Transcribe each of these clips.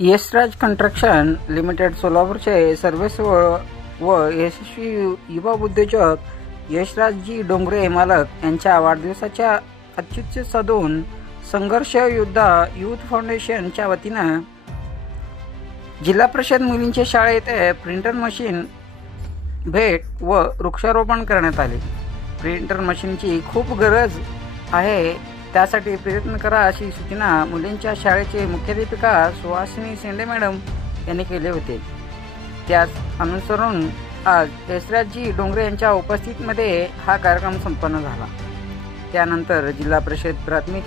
Yashraj construction limited सोलापूरचे सर्वेस्व व यशस्वी युवा उद्योजक यशराजजी डोंगरे मालक यांच्या वाढदिवसाच्या औचित्य साधून संघर्ष योद्धा यूथ फाउंडेशनच्या वतीनं जिल्हा परिषद मुलींच्या शाळेत प्रिंटर मशीन भेट व वृक्षारोपण करण्यात आले। प्रिंटर मशीनची खूप गरज आहे, त्यासाठी प्रयत्न करा अशी सूचना मुलींच्या शाळेचे मुख्याध्यापिका सुहासिनी शेंडे मॅडम यांनी केले होते। त्याच अनुसरून आज यशराजजी डोंगरे यांच्या उपस्थितीमध्ये हा कार्यक्रम संपन्न झाला। त्यानंतर जिल्हा परिषद प्राथमिक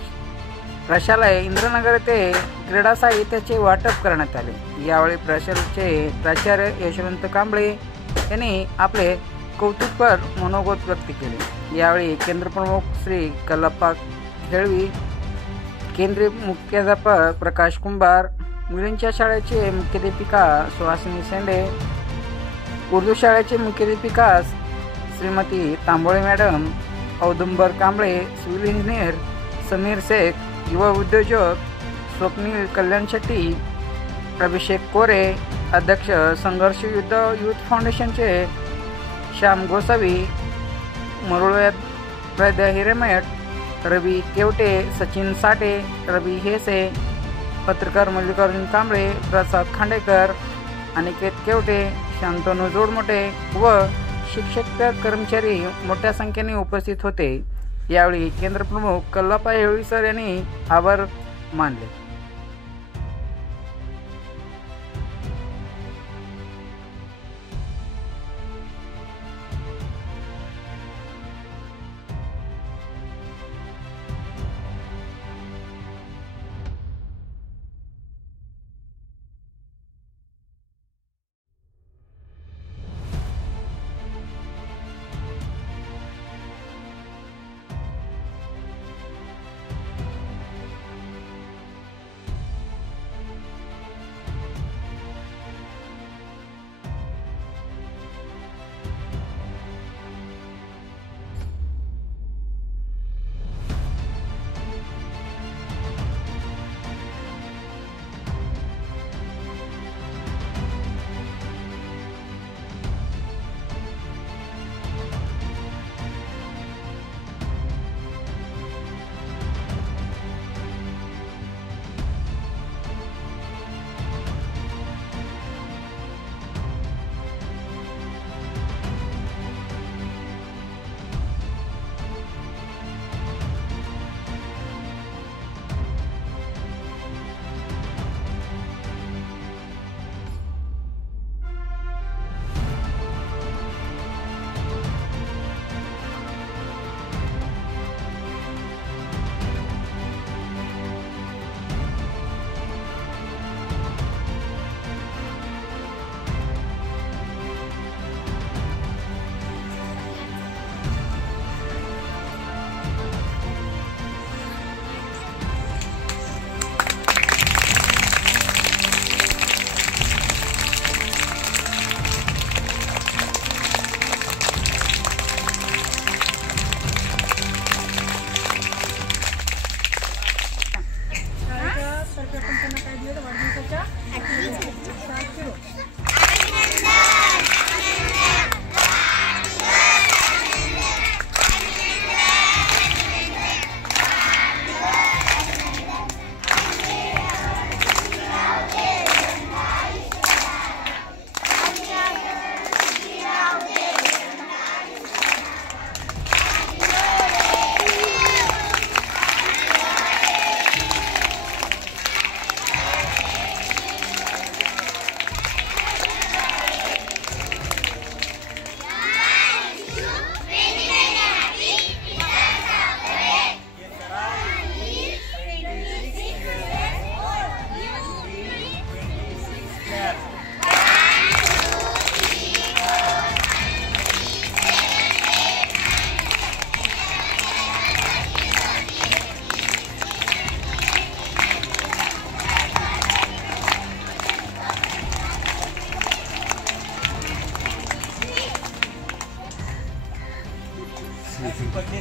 प्रशालय इंद्रनगर येथे क्रीडा साहित्याचे वाटप करण्यात आले। यावेळी प्रशालेचे प्राचार्य यशवंत कांबळे यांनी आपले कौतुकपर मनोगत व्यक्त केले। यावेळी केंद्र प्रमुख श्री कल्लप्पा खेळवी, केंद्रीय मुख्याध्यापक प्रकाश कुंभार, मुलींच्या शाळेचे मुख्याध्यापिका सुहासिनी शेंडे, उर्दू शाळेचे मुख्याध्यापिका श्रीमती तांबोळे मॅडम, औदुंबर कांबळे, सिव्हिल इंजिनियर समीर शेख, युवा उद्योजक स्वप्नील कल्याण शेट्टी, अभिषेक कोरे, अध्यक्ष संघर्ष युद्ध यूथ फाउंडेशनचे श्याम गोसावी, मरुळव्याद हिरेमठ, रवी केवटे, सचिन साठे, रवी हेसे, पत्रकार मल्लिकार्जुन कांबळे, प्रसाद खांडेकर, अनिकेत केवटे, शांतनु जोडमोटे व शिक्षक कर्मचारी मोठ्या संख्येने उपस्थित होते। यावेळी केंद्र प्रमुख कल्लप्पा हेळवी सर यांनी आभार मानले।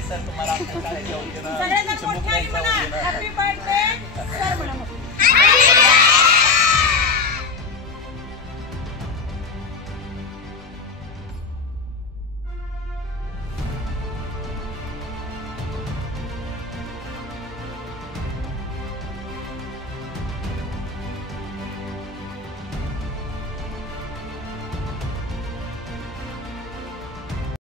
सगळ्यांना मोठ्या म्हणा हॅपी बर्थडे